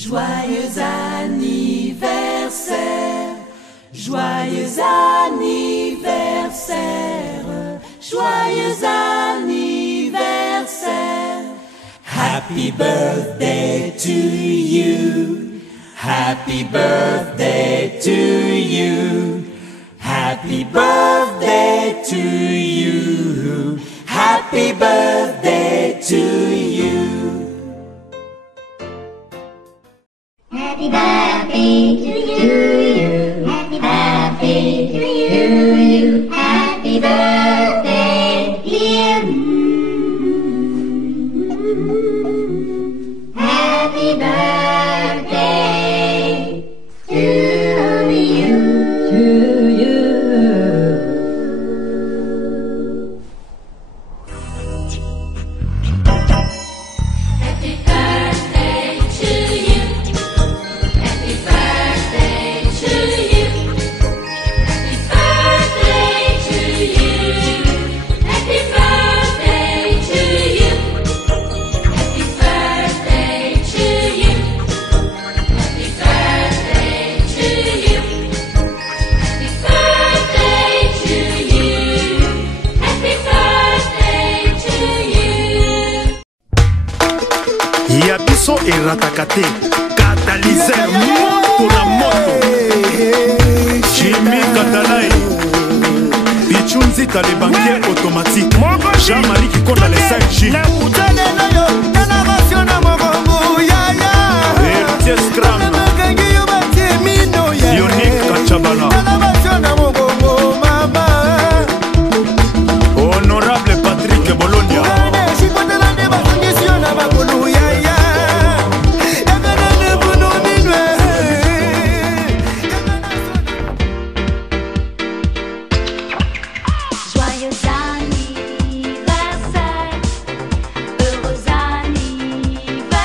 Joyeux anniversaire, joyeux anniversaire, joyeux anniversaire. Happy birthday to you, happy birthday to you, happy birthday to you, happy birthday to you. Happy birthday to you. Happy birthday to you. Happy birthday, dear. Happy birthday to you. To you. Happy birthday to you. Happy birthday to you. Happy birthday to you. Happy birthday to you. Happy birthday to you. Happy birthday to you. Happy birthday to you. Happy birthday to you. Ya biso erataka te catalyseur moto na moto Jimmy Katalai Pichunzi tale banquier automatique Jean-Marie qui compte dans les 5G Héritier Scram Yonique Kachabala Honorable Patrick Bologna Joyeux anniversaire, heureux anniversaire.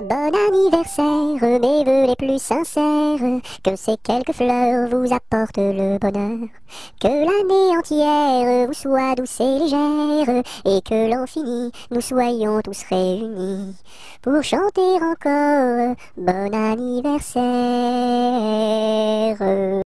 Bon anniversaire, mes vœux les plus sincères, que ces quelques fleurs vous apportent le bonheur, que l'année entière vous soit douce et légère, et que l'an fini, nous soyons tous réunis, pour chanter encore bon anniversaire.